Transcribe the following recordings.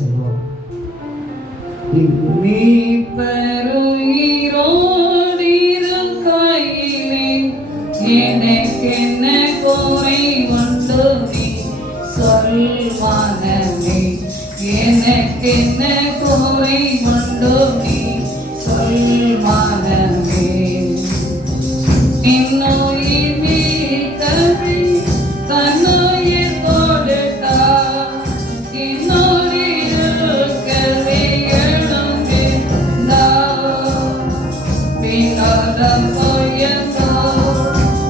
சொல்லுவோம். நீ பெருகிறோடிரு கையிலே எனக்கு என்ன கோரி உண்டு நீ சொல் மனமே. எனக்கு என்ன கோரி உண்டு நீ சொல் மனமே. இன்னுயிர் மீட்கவே தன்னுயிர் கொடுத்தார். இன்னொருக்கவே எழுந்திருந்தார். பின்னாத போயதோ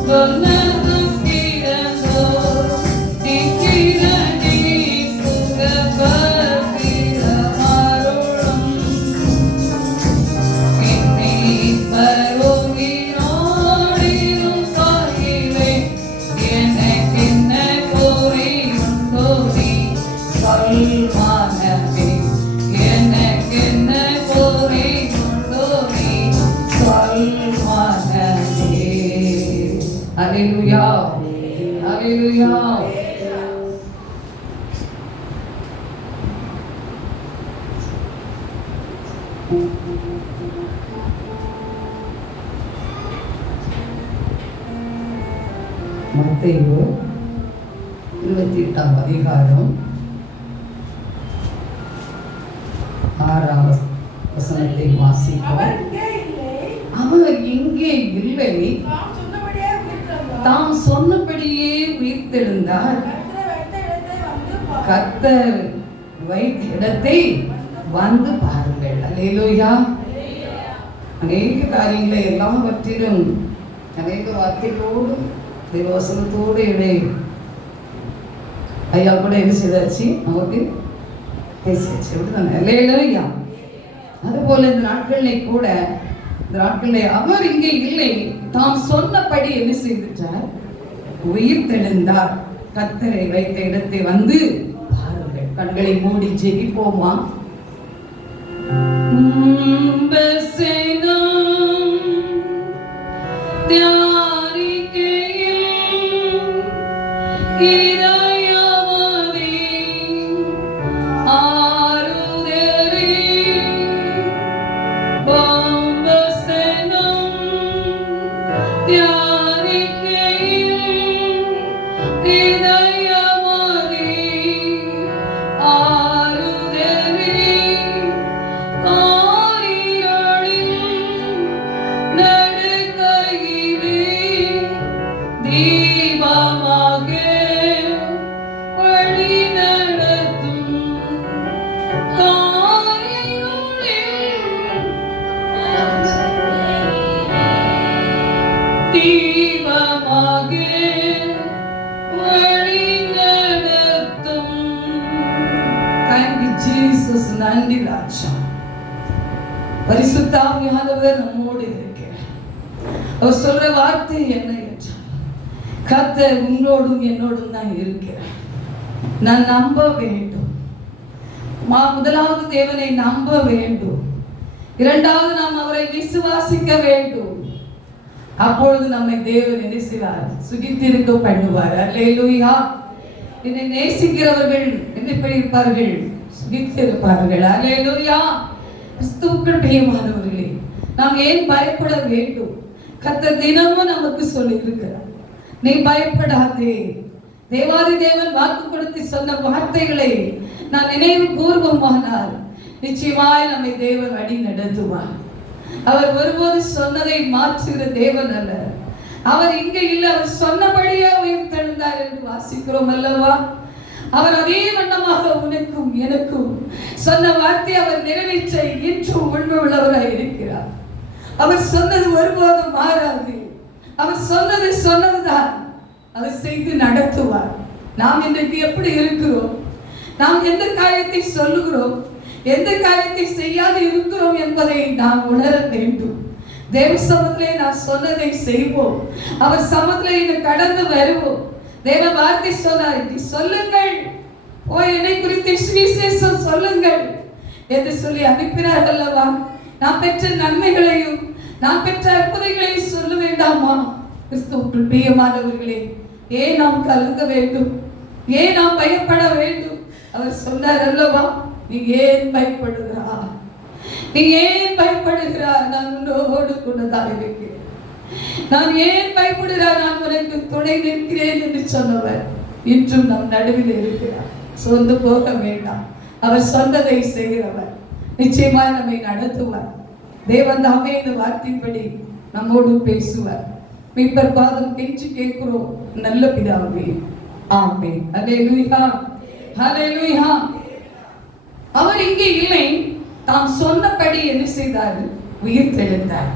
பொன்னதும் கிடந்தோ நிற்கிறதே சுகபத்திர மருளும். என்னை பருகிறோடிரும் கையிலே எனக்கு என்ன கோரி உண்டோ நீ சொல் மனமே. எனக்கு என்ன கோரி உண்டோ நீ சொல் மனமே. அல்லேலூயா, அல்லேலூயா. மத்தேயு 28ஆம் அதிகாரம் 6ஆம் வசனத்தை வாசிப்போம். அவர் இங்கே இல்லை, தாம் சொன்னபடியே உயிர்த்தெழுந்தார். கர்த்தர் வைத்த இடத்தை வந்து பாருங்கள். அல்லேலூயா. அநேக காரியங்களை எல்லாவற்றிலும் அநேக வார்த்தைகளோடு தேவவசனத்தோடு இடையே ஐயா கூட என்ன செய்தாச்சு, நமக்கு பேசியாச்சு. அப்படிதானே? அல்லேலூயா. அதுபோல இந்த நாட்களிலே கூட, இந்த நாட்களிலே அவர் இங்கே இல்லை, தாம் சொன்னபடி என்ன செய்துட்டார், உயிர்த்தெழுந்தார். கர்த்தரை வைத்த இடத்தை வந்து பாருங்கள். கண்களை மூடி ஜெபிப்போமா? நன்றி ராஜா. பரிசுத்த ஆவியானவர் நம்மோடு இருக்கிறார். அவர் சொல்ற வார்த்தை என்ன என்றால், கர்த்தர் உங்களோடும் என்னோடும் தான் இருக்கிறார். நான் நம்ப வேண்டும். முதலாவது தேவனை நம்ப வேண்டும். இரண்டாவது நாம் அவரை விசுவாசிக்க வேண்டும். அப்பொழுது நம்மை தேவன் என்ன செய்வார், சுகித்திருக்க பண்ணுவார். அல்லேலூயா. என்னை நேசிக்கிறவர்கள் என்ன இருப்பார்கள், சுகித்திருப்பார்கள். அல்லேலூயா. கிறிஸ்துவுக்குள் பிரியமானவர்களே, நாம் ஏன் பயப்பட வேண்டும்? கர்த்தர் தினமும் நமக்கு சொல்லி இருக்கிறார், நீ பயப்படாதே. தேவாதி தேவன் வாக்கு கொடுத்து சொன்ன வார்த்தைகளை நான் நினைவு கூர்வோமானால் நிச்சயமாய் நம்மை தேவன் வழி நடத்துவார். அவர் ஒருபோது சொன்னதை மாற்றுகிற தேவன் அல்ல. அவர் இங்கே இல்லை, அவர் சொன்னபடியே உயிர்த்தெழுந்தார் என்று வாசிக்கிறோம் அல்லவா? அவர் அதே வண்ணமாக உனக்கும் எனக்கும் சொன்ன வார்த்தை அவர் நிறைவேற்ற இன்றும் உண்மை உள்ளவராய் இருக்கிறார். அவர் சொன்னது ஒருபோதும் மாறாது. அவர் சொன்னது சொன்னதுதான், அதை செய்து நடத்துவார். நாம் இன்றைக்கு எப்படி இருக்கிறோம், நாம் எந்த காரியத்தை சொல்லுகிறோம், எந்த காரியத்தை செய்யாது இருக்கிறோம் என்பதை நாம் உணர வேண்டும். தேவ சமத்திலே நான் சொன்னதை செய்வோம். அவர் சமத்திலே கடந்து வருவோம். தேவ வார்த்தை சொன்னார், சொல்லுங்கள், போய் என்னை குறித்து சுவிசேஷம் சொல்லுங்கள் என்று சொல்லி அனுப்பினார் அல்லவா? நாம் பெற்ற நன்மைகளையும் நாம் பெற்ற அற்புதங்களையும் சொல்ல வேண்டாமா? கிறிஸ்துவுக்குள் பிரியமானவர்களே, ஏன் நாம் கலங்க வேண்டும்? ஏன் நாம் பயப்பட வேண்டும்? அவர் சொன்னார் அல்லவா, நீ ஏன் பயப்படுகிறாய்? நீ ஏன் பயப்படுகிறாய்? நான் உன்னோடு கூடதான் இருக்கிறேன். நான் ஏன் பயப்படுகிறாய்? நான் உனக்கு துணை நிற்கிறேன் என்று சொன்னவர் இன்றும் நம் நடுவில் இருக்கிறார். சொந்து போக வேண்டாம். அவர் சொன்னதை செய்கிறவர். நிச்சயமாய் நம்மை நடத்துவார். தேவன் தாமே இந்த வார்த்தைப்படி நம்மோடு பேசுவார். மீட்பர் பாதம் கெஞ்சி கேட்கிறோம், நல்ல பிதாவே, ஆமென். அல்லேலூயா, அல்லேலூயா. அவர் இங்கே இல்லை, தாம் சொன்னபடி என்ன செய்தார்? உயிர் தெழுந்தார்.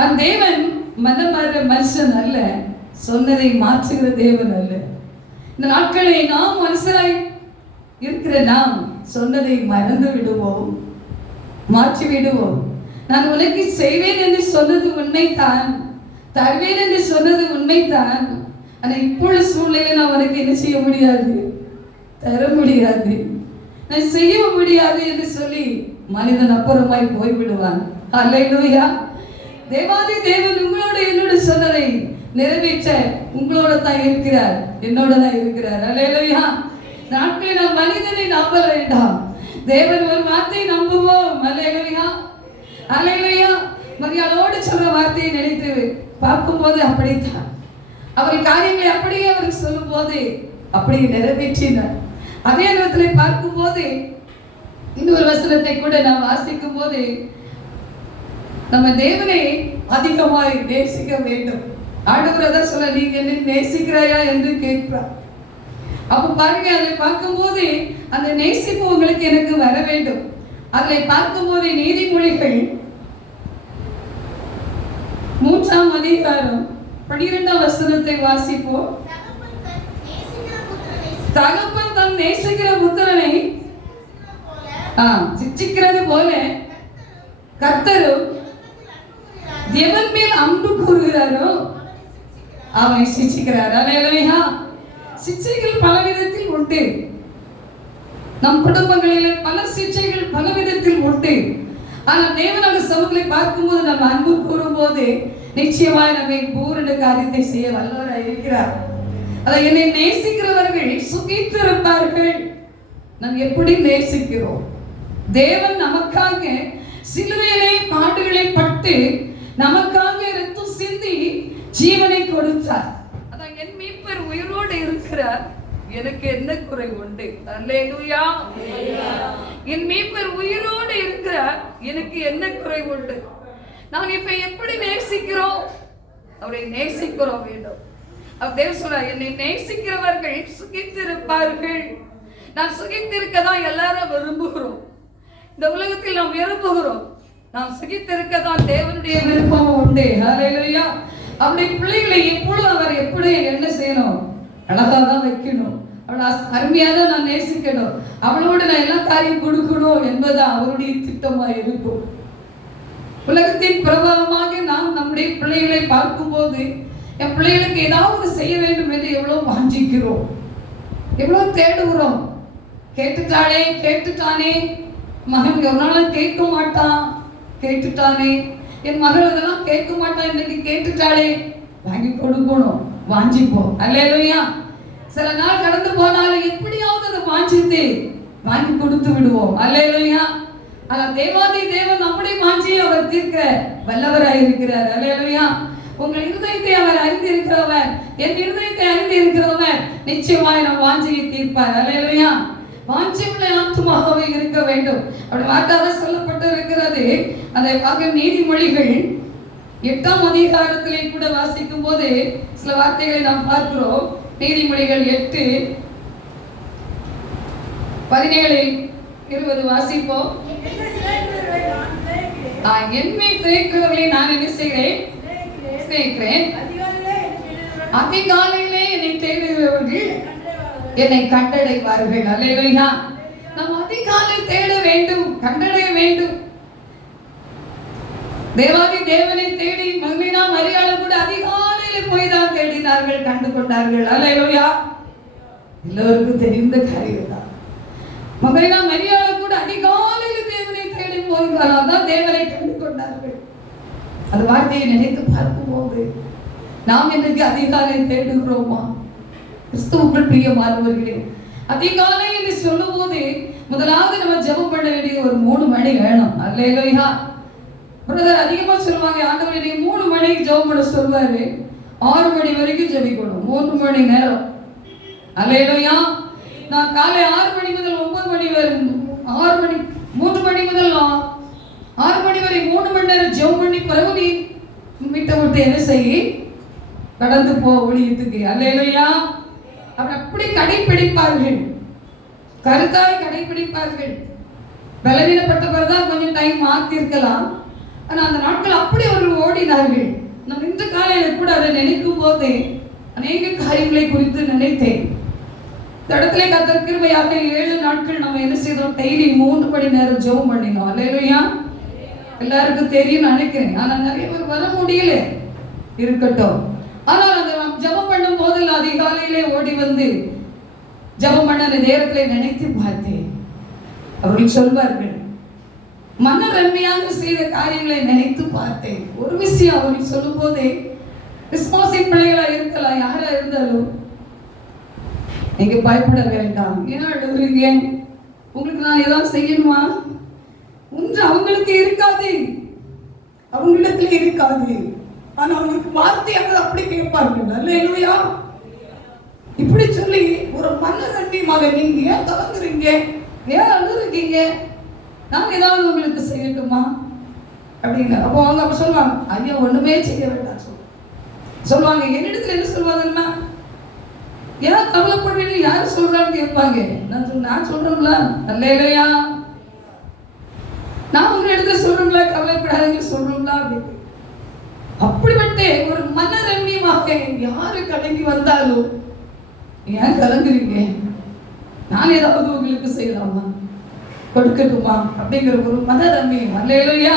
அந்த தேவன் மனமாற மனுஷன் அல்ல, சொன்னதை மாற்றுகிற தேவன் அல்ல. இந்த நாட்களை நாம் மனுஷராய் இருக்கிற நாம் சொன்னதை மறந்து விடுவோம், மாற்றி விடுவோம். நான் உனக்கு செய்வேன் என்று சொன்னது உண்மைதான், தருவேன் என்று சொன்னது உண்மைதான். ஆனால் இப்பொழுது சூழ்நிலை நான் உனக்கு என்ன செய்ய முடியாது, தர முடியாது, நான் செய்ய முடியாது என்று சொல்லி மனிதன் அப்புறமாய் போய்விடுவான். அல்லேலூயா. தேவாதி தேவன் உங்களோட என்னோட சொன்னதை நிறைவேற்ற உங்களோட தான் இருக்கிறார், என்னோட தான் இருக்கிறார். அல்லேலூயா. நாட்களில் நாம் மனிதனை நம்ப வேண்டாம், தேவன் ஒரு வார்த்தை நம்புவோம். அல்லேலூயா, அல்லேலூயா. மரியாளோடு சொல்ற வார்த்தையை நினைத்து பார்க்கும்போது அப்படித்தான் அவர் காரியங்களை அப்படியே அவர் சொல்லும் போது அப்படியே நிறைவேற்றினார். அதே நேரத்தில் பார்க்கும் போது இன்னொரு வசனத்தை கூட நாம் வாசிக்கும் போது நம்ம தேவனை அதிகமாய் நேசிக்க வேண்டும். ஆண்டவர் சொல்ல, நீங்க என்ன நேசிக்கிறாயா என்று கேட்கிறார். அப்ப பாருங்க, அதை பார்க்கும் போது அந்த நேசிப்பு உங்களுக்கு எனக்கு வர வேண்டும். அதை பார்க்கும் போது நீதிமொழிகள் 3ஆம் அதிகாரம் 12ஆம் வசனத்தை வாசிப்போம். தகப்பன் தன் நேசிக்கிற புத்திரனை சிச்சிக்கிறது போல கர்த்தரும் எவன் மேல் அன்பு கூறுகிறாரோ அவனை சிச்சிக்கிறார். அல்லேலூயா. சிச்சைகள் பல விதத்தில் உண்டு. நம் குடும்பங்களில் பல சிச்சைகள் பல விதத்தில் உண்டு. ஆனால் தேவனோட சமூகத்தை பார்க்கும்போது நம்ம அன்பு கூறும்போது நிச்சயமாய் நம்மை பூரண காரியத்தை செய்ய வல்லவராய் இருக்கிறார். அதை என்னை நேசிக்கிறவர்கள் சுகித்திருப்பார்கள். நாம் எப்படி நேசிக்கிறோம்? தேவன் நமக்காக சிலுவையிலே பாடுகளை பட்டு நமக்காக இரத்தம் சிந்தி ஜீவனை கொடுத்தார். அதான் என் மீட்பர் உயிரோடு இருக்கிறார், எனக்கு என்ன குறை உண்டு? அல்லேலூயா. என் மீட்பர் உயிரோடு இருக்கிறார், எனக்கு என்ன குறை உண்டு? நான் இப்ப எப்படி நேசிக்கிறோம்? அவரை நேசிக்கிறோம் வேண்டும். அவர் தேவன் சொல்றார், என்னை நேசிக்கிறவர்கள் சுகித்திருப்பார்கள். நான் சுகித்திருக்கதான் எல்லாரும் விரும்புகிறோம். இந்த உலகத்தில் நாம் விரும்புகிறோம், நாம் சுகித்திருக்கதான் தேவனுடைய விருப்பம் உண்டு. அல்லேலூயா. அப்படி பிள்ளைகளை எப்பொழுது அவர் எப்படி என்ன செய்யணும்? அழகா தான் வைக்கணும், அவளை அருமையாக தான் நான் நேசிக்கணும், அவளோடு நான் எல்லா காரியம் கொடுக்கணும் என்பது அவருடைய திட்டமாக இருக்கும். உலகத்தின் பிரபாவமாக நாம் நம்முடைய பிள்ளைகளை பார்க்கும்போது என் பிள்ளைகளுக்கு ஏதாவது செய்ய வேண்டும் என்று எவ்வளவு வாஞ்சிக்கிறோம், எவ்வளவு தேடுகிறோம். கேட்டுட்டானே கேட்டுட்டானே, மகன் ஒரு நாள் கேட்க மாட்டான், கேட்டுட்டானே, என் மகள் அதெல்லாம் கேட்க மாட்டான், இன்னைக்கு கேட்டுட்டாளே, வாங்கி கொடுக்கணும், வாஞ்சிப்போம். அல்லேலூயா. சில நாள் கடந்து போனாலும் எப்படியாவது அதை வாஞ்சித்து வாங்கி கொடுத்து விடுவோம். அல்லேலூயா. ஆனால் தேவாதி தேவன் நம்முடைய வாஞ்சியை அவர் தீர்க்க வல்லவராய் இருக்கிறார். அல்லேலூயா. உங்கள் இருதயத்தை அவர் அறிந்திருக்கிறவர், என் இருதயத்தை அறிந்திருக்கிறவர் நிச்சயமாய் நம் வாஞ்சியை தீர்ப்பார். அல்லேலூயா. வாஞ்சியுள்ள ஆத்துமாகவே இருக்க வேண்டும். அப்படி வார்த்தை சொல்லப்பட்டு இருக்கிறது. அதை பார்க்க நீதிமொழிகள் 8ஆம் அதிகாரத்திலே கூட வாசிக்கும் போது சில வார்த்தைகளை நாம் பார்க்கிறோம். நீதிமொழிகள் 8:17-20 வாசிப்போம். என்னை திரைக்கிறவர்களை நான் என்ன செய்கிறேன்? அதிகாலையிலே என்னை தேடுகிறவர்கள் என்னை கண்டடைவார்கள். அல்லேலூயா. நாம் அதிகாலை தேட வேண்டும், கண்டடைய வேண்டும். தேவாதி தேவனை தேடி மகினா மரியாள் கூட அதிகாலையில போய் தான் தேடினார்கள், கண்டு கொண்டார்கள். அல்லேலூயா. எல்லோருக்கும் தெரிந்த காரியம் தான். மகினா மரியாள் கூட அதிகாலையில தேவனை தேடி போகிறார்கள், தான் தேவனை கண்டு கொண்டார்கள். அந்த வார்த்தையை நினைத்து பார்க்கும்போது நாம் இன்றைக்கு அதிகாலை தேடுகிறோமா? கிறிஸ்துவுக்குள் பிரியமானவர்களே, அதிகாலை என்று சொல்லும் போது முதலாவது நம்ம ஜெபம் பண்ண வேண்டியது ஒரு 3 மணி வேணும். அல்லேலூயா. பிரதர் அதிகமா சொல்லுவாங்க, ஆண்டவரே நீ 3 மணிக்கு ஜெபம் பண்ண சொல்வாரு, 6 மணி வரைக்கும் ஜெபிக்கணும், 3 மணி நேரம். அல்லேலூயா. நான் காலை 6 மணி முதல் 9 மணி வரை 3 மணி முதல் 6 மணி வரை 3 மணி நேரம் ஜெபம் பண்ணி பிறகு நீ வீட்டை விட்டு என்ன செய்ய கடந்து போ ஊழியத்துக்கு. அல்லேலூயா. அப்படி கடைபிடிப்பார்கள், கருத்தாய் கடைபிடிப்பார்கள். பலவீனப்பட்டவர் தான் கொஞ்சம் டைம் மாத்திருக்கலாம், ஆனா அந்த நாட்கள் அப்படி அவர்கள் ஓடினார்கள். நான் இன்று காலையில கூட அதை நினைக்கும் போதே அநேக காரியங்களை குறித்து நினைத்தேன். இடத்துல கர்த்தர் கிருபையாக 7 நாட்கள் நம்ம என்ன செய்தோம், டெய்லி 3 மணி நேரம் ஜெபம் பண்ணினோம். அல்லேலூயா. எல்லாருக்கும் தெரியும் நினைக்கிறேன், ஆனா நிறைய பேர் வர முடியல, இருக்கட்டும். ஆனால் அந்த ஜெபம் பண்ணும் போதில் அதிகாலையிலே ஓடி வந்து ஜெபம் பண்ண நேரத்திலே நினைத்து பார்த்தேன். அவர்கள் சொல்வார்கள், மனரன்மையாக செய்த காரியங்களை நினைத்து பார்த்தேன். ஒரு விஷயம் அவர்கள் சொல்லும் போதே, விசுவாசின் பிள்ளைகளா இருக்கலாம், யாரா இருந்தாலும் நீங்க பயப்பட வேண்டாம். ஏன் அழுகுறீங்க? உங்களுக்கு நான் ஏதாவது செய்யணுமா? ஒன்று அவங்களுக்கு இருக்காது, அவங்களிடத்துல இருக்காது. ஆனா அவங்களுக்கு வார்த்தையாக அப்படி கேட்பார்கள். அல்லேலூயா. இப்படி சொல்லி ஒரு மனரன்மையாக, நீங்க ஏன் கலங்குறீங்க, ஏன் அழுகுறீங்க, நான் ஏதாவது உங்களுக்கு செய்யட்டுமா அப்படின்னு. அப்போ அவங்க அப்ப சொல்லுவாங்க, ஐயா ஒண்ணுமே செய்ய வேண்டாம் சொல்லுவாங்க. என்னிடத்துல என்ன சொல்லுவாங்கன்னா, ஏன் கவலைப்படுறீங்க, யாரு சொல்றான்னு கேட்பாங்க. நான் சொல்றேன்ல, அல்லேலூயா, நான் உங்க இடத்துல சொல்றேன்ல, கவலைப்படாதீங்க சொல்றோம்ல அப்படின்னு. அப்படிப்பட்ட ஒரு மனரன்யமாக யாரு கலங்கி வந்தாலும், ஏன் கலங்குறீங்க, நான் ஏதாவது உங்களுக்கு செய்யலாமா, கொடுக்கட்டுமா அப்படிங்கிற ஒரு மனரன்யம். அல்லேலூயா.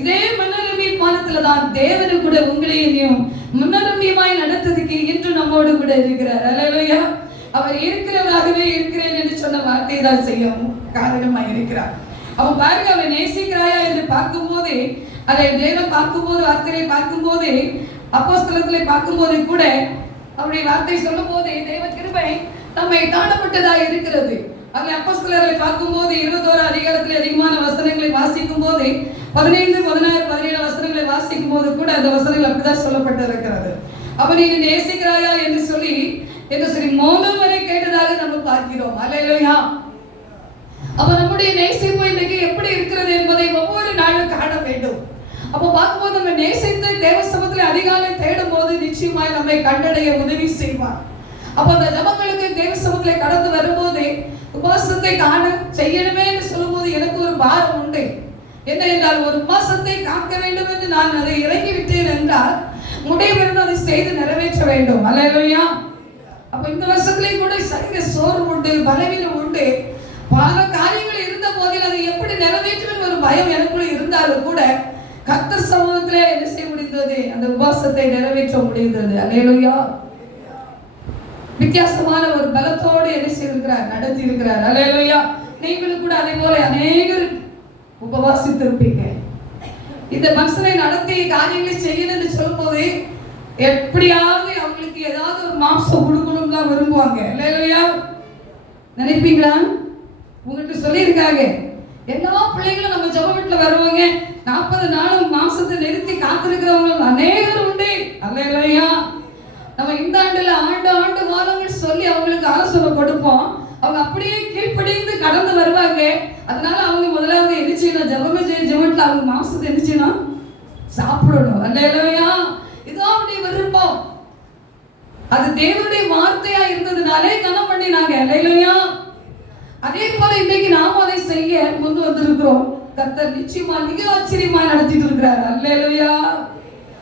இதே மனரன்யம் பாலத்துல தான் தேவனு கூட உங்களையும் மனரன்யமாய் நடத்ததுக்கு இன்று நம்மோடு கூட இருக்கிறார். அல்லேலூயா. அவர் இருக்கிறவராகவே இருக்கிறேன் என்று சொன்ன வார்த்தையை தான் செய்ய காரணமாய் இருக்கிறார். அவன் பாருங்க, அவன் நேசிக்கிறாயா என்று பார்க்கும் போதே, அதை தேவன் பார்க்கும் போது, வார்த்தையை பார்க்கும் போதே, அப்போஸ்தலத்திலே பார்க்கும் போதே கூட அவருடைய வார்த்தை சொல்லும் போதே தேவ கிருபை நம்மை காணப்பட்டதா இருக்கிறது. அதில் அப்போஸ்தலர்களை பார்க்கும் போது 21 அதிகாரத்தில் அதிகமான வசனங்களை வாசிக்கும் போது 15, 16, 17 வசனங்களை வாசிக்கும் போது கூட அந்த வசனங்கள் அப்படிதான் சொல்லப்பட்டிருக்கிறது. அவன் நீ நேசிக்கிறாயா என்று சொல்லி 3 முறை கேட்டதாக நம்ம பார்க்கிறோம். அல்லேலூயா. அப்ப நம்முடைய நேசிப்பு இன்னைக்கு எப்படி இருக்கிறது என்பதை ஒவ்வொரு நாளும் காண வேண்டும். அப்ப பார்க்கும்போது நம்ம நேசித்து தேவ சமூகத்தில் அதிகாலை தேடும் போது நிச்சயமாய் நம்மை கண்டடைய உதவி செய்வார். அப்ப அந்த ஜபங்களுக்கு தேவ சமூகத்தில் கடந்து வரும்போது உபவாசத்தை காண செய்யணுமே என்று சொல்லும் போது எனக்கு ஒரு பாரம் உண்டு. என்ன என்றால், ஒரு உபவாசத்தை காக்க வேண்டும் என்று நான் அதை இறங்கி விட்டேன் என்றால் முடிவிருந்து அதை செய்து நிறைவேற்ற வேண்டும். அல்லேலூயா. அப்ப இந்த வருஷத்திலேயும் கூட சரீர சோர்வு உண்டு, பலவீனம் உண்டு, பல காரியங்கள் இருந்த போதில் அதை எப்படி நிறைவேற்றும் ஒரு பயம் எனக்குள்ள இருந்தாலும் கூட கர்த்தர் சமூகத்திலே என்ன செய்ய முடிந்தது, அந்த உபவாசத்தை நிறைவேற்ற முடிந்தது. அல்லேலூயா. வித்தியாசமான ஒரு பலத்தோடு என்ன செய்திருக்கிறார், நடத்தி இருக்கிறார். அல்லேலூயா. நீங்களும் கூட அதே போல அநேகர் உபவாசித்திருப்பீங்க. இந்த மனுஷனை நடத்தி காரியங்களை செய்யணும் என்று சொல்லும் போது எப்படியாவது அவங்களுக்கு ஏதாவது ஒரு மாம்சம் கொடுக்கணும் தான் விரும்புவாங்க. அல்லேலூயா. நினைப்பீங்களா? உங்கள்கிட்ட சொல்லியிருக்காங்க, எல்லா பிள்ளைகளும் நம்ம ஜெப வீட்டுல வருவாங்க, 40 நாளும் மாம்சத்தை நிறுத்தி காத்திருக்கிறவங்க அநேகர் உண்டு. அல்லேலூயா. நம்ம இந்த ஆண்டுல ஆண்டு வாரங்கள் சொல்லி அவங்களுக்கு ஆலோசனை கொடுப்போம், அவங்க அப்படியே கீழ்ப்படிந்து கடந்து வருவாங்க. அதனால அவங்க முதலாவது என்ன செய்யணும், ஜெபத்துல அவங்க மாம்சத்தை என்ன செய்யணும், சாப்பிடணும். அல்லேலூயா. இதுதான் அவருடைய விருப்பம். அது தேவனுடைய வார்த்தையா இருந்ததுனாலே கனம் பண்ணினாங்க. அல்லேலூயா. அதே போல இன்னைக்கு நாம் அதை செய்ய முன் வந்திருக்கிறோம். கர்த்தர் நிச்சயமா மிக ஆச்சரியமா நடத்திட்டு இருக்கிறார். அல்லேலூயா.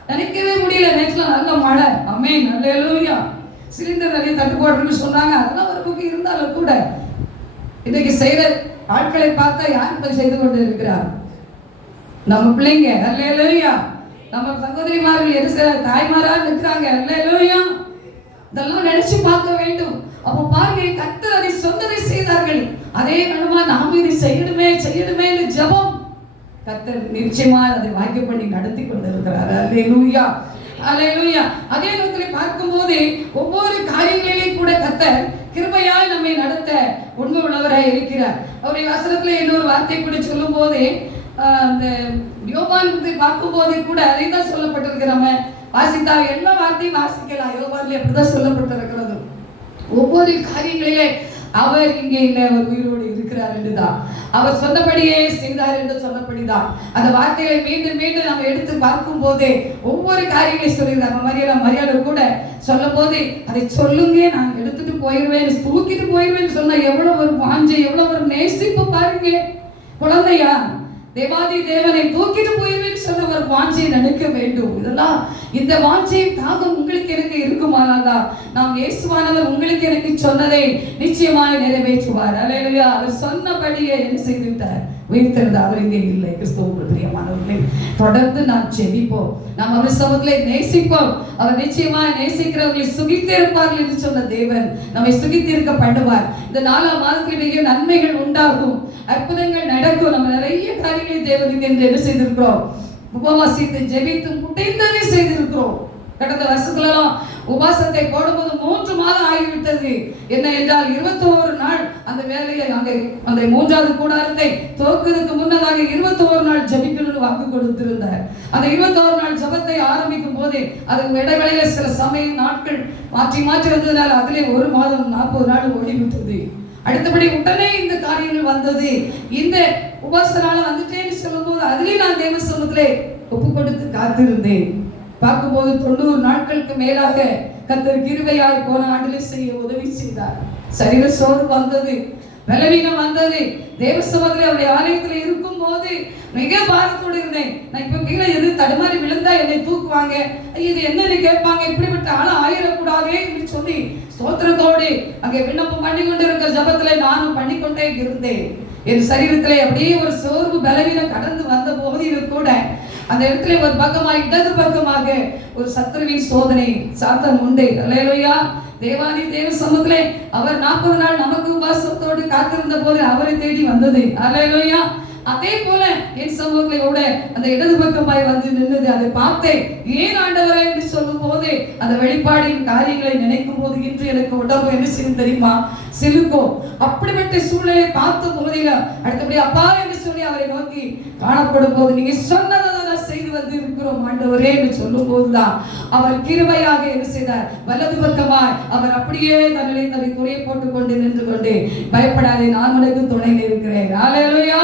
நினைக்கவே முடியல, நேற்றுல நல்ல மழை. ஆமென். அல்லேலூயா. சிலிண்டர் நிறைய தட்டுப்பாடுன்னு சொன்னாங்க, அதெல்லாம் ஒரு பக்கம் இருந்தாலும் கூட இன்னைக்கு செய்யற ஆட்களை பார்த்தா யார் போய் செய்து கொண்டு இருக்கிறார், நம்ம பிள்ளைங்க. அல்லேலூயா. நம்ம சகோதரிமார்கள் என்ன செய்யற தாய்மாரா நிற்கிறாங்க. அல்லேலூயா. இதெல்லாம் நினைச்சு பார்க்க வேண்டும். அப்ப பாருங்க, கர்த்தர் அதை சொன்னதை செய்தார்கள். அதே கணமா நாம இதை செய்யணுமே என்று ஜெபம் கர்த்தர் நிச்சயமா அதை வாக்கியம் பண்ணி நடத்தி கொண்டிருக்கிறார். அல்லேலூயா. அல்லேலூயா. அதே நேரத்தில் பார்க்கும்போது ஒவ்வொரு காரியங்களிலே கூட கர்த்தர் கிருபையாய் நம்மை நடத்த உண்மை உள்ளவராய் இருக்கிறார். அவருடைய வசனத்துல இன்னொரு வார்த்தை கூட சொல்லும் போதே அந்த யோவானை பார்க்கும் போதே கூட அதை தான் சொல்லப்பட்டிருக்கு. நம்ம வாசித்தா எல்லா வார்த்தையும் வாசிக்கலாம். யோவான்ல அப்படிதான் சொல்லப்பட்டிருக்கிறது. ஒவ்வொரு காரியங்களிலே அவர் இங்கே இல்லை, அவர் உயிரோடு இருக்கிறார் என்றுதான், அவர் சொன்னபடியே செய்தார் என்று சொன்னபடிதான் அந்த வார்த்தைகளை மீண்டும் மீண்டும் நம்ம எடுத்து பார்க்கும் போதே ஒவ்வொரு காரியங்களை சொல்லியிருக்காங்க. மரியாதை கூட சொல்லும் போதே அதை சொல்லுங்க, நான் எடுத்துட்டு போயிடுவேன், தூக்கிட்டு போயிடுவேன் சொன்னா எவ்வளவு ஒரு வாஞ்சை, எவ்வளவு ஒரு நேசிப்பு பாருங்க. குழந்தையா தேவாதி தேவனை தூக்கிட்டு போயிருவேன்னு சொன்ன ஒரு வாஞ்சையை நினைக்க வேண்டும். இதெல்லாம் இந்த வாஞ்சையின் தாகம் உங்களுக்கு எனக்கு இருக்குமானால்தான் நாம் இயேசுவானவர் உங்களுக்கு எனக்கு சொன்னதை நிச்சயமாய் நிறைவேற்றுவார். அல்லேலூயா. அவர் சொன்னபடியே என்ன செய்து விட்டார், உயிர்த்தெழுந்த அவர் இங்கே இல்லை. கிறிஸ்துவுக்குள் பிரியமானவர்களே, தொடர்ந்து நாம் ஜெபிப்போம், நாம் அவர் சமூகத்திலே நேசிப்போம். அவர் நிச்சயமாய் நேசிக்கிறவர்களை சுகித்து இருப்பார்கள் என்று சொன்ன தேவன் நம்மை சுகித்து இருக்க பண்ணுவார். இந்த 4ஆம் மாதத்தில் மிக நன்மைகள் உண்டாகும், அற்புதங்கள் நடக்கும். நம்ம நிறைய காரியங்களை தேவனுக்கு என்று என்ன செய்திருக்கிறோம், உபவாசித்து ஜெபித்து முடிந்ததை செய்திருக்கிறோம். கடந்த வருஷத்துலாம் உபவாசத்தை போடும்போது 3 மாதம் ஆகிவிட்டது. என்ன என்றால் 21 நாள் அந்த வேலையை அங்கே அந்த 3வது கூடாரத்தை துவக்குவதற்கு முன்னதாக 21 நாள் ஜெபிக்கணும்னு வாக்கு கொடுத்திருந்தார். அந்த 21 நாள் ஜெபத்தை ஆரம்பிக்கும் போதே அது இடைவெளியில சில சமய நாட்கள் மாற்றி மாற்றி வந்ததுனால அதிலே 1 மாதம் 40 நாள் ஓடிவிட்டது. அடுத்தபடி உடனே இந்த காரியங்கள் வந்தது. இந்த உபவாசனால வந்துட்டேன்னு சொல்லும் போது அதிலே நான் தேவ சமூகத்திலே ஒப்பு கொடுத்து காத்திருந்தேன். பார்க்கும்போது 90 நாட்களுக்கு மேலாக கர்த்தர் கிருபையாய் போன ஆண்டிலே செய்ய உதவி செய்தார். சரீர சோர்வு வந்தது, பலவீனம் வந்தது. தேவ சமூகத்திலே அவருடைய ஆலயத்தில் இருக்கும் போது மிக பாரத்தோடு இருந்தேன். நான் இப்ப கீழே எது தடுமாறி விழுந்தா என்னை தூக்குவாங்க, இது என்னன்னு கேட்பாங்க, இப்படிப்பட்ட ஆளா ஆயிடக்கூடாதே என்று சொல்லி ஸ்தோத்திரத்தோடு அங்கே விண்ணப்பம் பண்ணி கொண்டு இருக்கிற ஜபத்திலே நானும் பண்ணிக்கொண்டே இருந்தேன். என் சரீரத்திலே அப்படியே ஒரு சோர்வு பலவீனம் கடந்து வந்த போது கூட அந்த இடத்துல ஒரு பக்கமாக இடது பக்கமாக ஒரு சத்துருவின் சோதனை சாத்தான் உண்டு. அல்லேலூயா. தேவாதி தேவ சமூகத்திலே அவர் 40 நாள் நமக்கு உபவாசத்தோடு காத்திருந்த போது அவரை தேடி வந்தது. அல்லேலூயா. அதே போல என் சமூகத்திலே கூட அந்த இடது பக்கமாய் வந்து நின்றது. அதை பார்த்தேன். ஏன் ஆண்டவரே என்று சொல்லும் போது அந்த வெளிப்பாடின் காரியங்களை நினைக்கும் போது இன்று எனக்கு உடம்பு என்ன செய்யும் தெரியுமா, சிலுக்கும். அப்படிப்பட்ட சூழ்நிலை பார்த்த போதில அடுத்தபடி அப்பா என்று சொல்லி அவரை நோக்கி காணப்படும் போது நீங்க சொன்னதை செய்து வந்து இருக்கிறோம் ஆண்டவரே என்று சொல்லும் போதுதான் அவர் கிருபையாக என்ன செய்தார், வலது பக்கமாய் அவர் அப்படியே தன்னை துறையை போட்டுக் கொண்டு நின்று கொண்டு பயப்படாதே, நான் உனக்கு துணை இருக்கிறேன். அல்லேலூயா.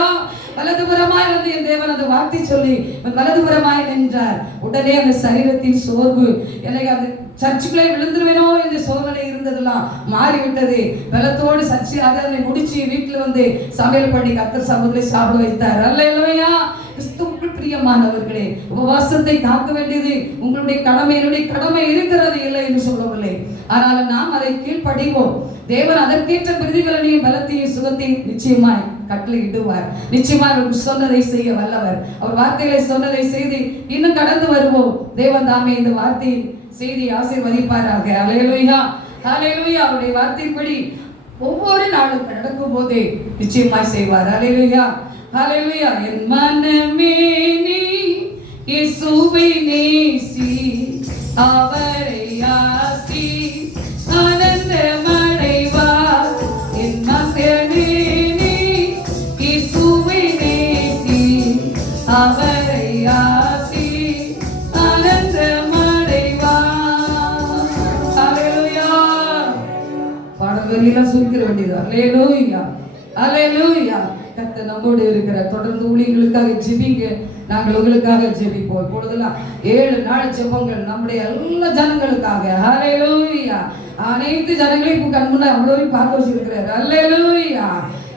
வலதுபுறமாய் வந்து என் தேவன் அந்த வார்த்தை சொல்லி வலதுபுறமாய் நின்றார். உடனே அந்த சரீரத்தின் சோர்வு, எனக்கு அந்த சர்ச்சுக்குள்ளே விழுந்துருவேனோ என்ற சோதனை இருந்ததெல்லாம் மாறிவிட்டது. பலத்தோடு சர்ச்சையாக அதை முடிச்சு வீட்டில் வந்து சமையல் பண்ணி கர்த்தர் சமூகத்தை சாப்பிட வைத்தார். அல்லேலூயா. கிறிஸ்துவுக்குள் பிரியமானவர்களே, உபவாசத்தை காக்க வேண்டியது உங்களுடைய கடமை, என்னுடைய கடமை இருக்கிறது இல்லை என்று சொல்லவில்லை. ஆனால் நாம் அதை கீழ்ப்படிவோம். தேவன் அதற்கேற்ற பிரதிபலனையும் பலத்தையும் சுகத்தையும் நிச்சயமாய் கட்டளையிடுவார். நிச்சயமாய் அவர் சொன்னதை செய்ய வல்லவர். அவர் வார்த்தைகளை சொன்னதை செய்து இன்னும் கடந்து வருவோம். தேவன் தாமே இந்த வார்த்தையை செய்தி ஆசீர்வதிப்பாராக. அல்லேலூயா. அல்லேலூயா. அவருடைய வார்த்தைப்படி ஒவ்வொரு நாளும் நடக்கும் போதே நிச்சயமாய் செய்வார். அல்லேலூயா. அல்லேலூயா. என் மனமே நீ இயேசுவை நேசி, அவரை ஆசி ஆனந்தமடைவார். என் மனமே நீ இயேசுவை நேசி, அவரை ஆசி ஆனந்தமடைவார். அல்லேலூயா. பாடல்களெல்லாம் சுருக்கிற வேண்டியது. அல்லேலூயா. அல்லேலூயா. கர்த்தர் நம்மோடு இருக்கிறார். தொடர்ந்து ஊழியர்களுக்காக ஜெபிங்க. நாங்கள் உங்களுக்காக ஜெபிப்போம். இப்பொழுதெல்லாம் 7 நாள் ஜெபங்கள் நம்முடைய எல்லா ஜனங்களுக்காக. ஹல்லேலூயா. அனைத்து ஜனங்களையும் கண் முன்னாடி அவ்வளவு பார்க்க வச்சிருக்கிறார். ஹல்லேலூயா.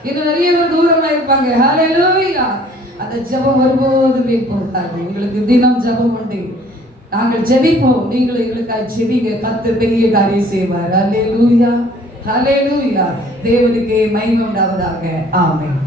இன்னும் நிறைய பேர் தூரமா இருப்பாங்க. ஹல்லேலூயா. அந்த ஜெபம் ஒருபோதுமே போகாது. உங்களுக்கு தினம் ஜெபம் உண்டு. நாங்கள் ஜெபிப்போம், நீங்கள் எங்களுக்காக ஜெபிங்க. கர்த்தர் பெரிய காரியம் செய்வார். ஹல்லேலூயா. ஹல்லேலூயா. தேவனுக்கு மகிமை உண்டாவதாக. ஆமென்.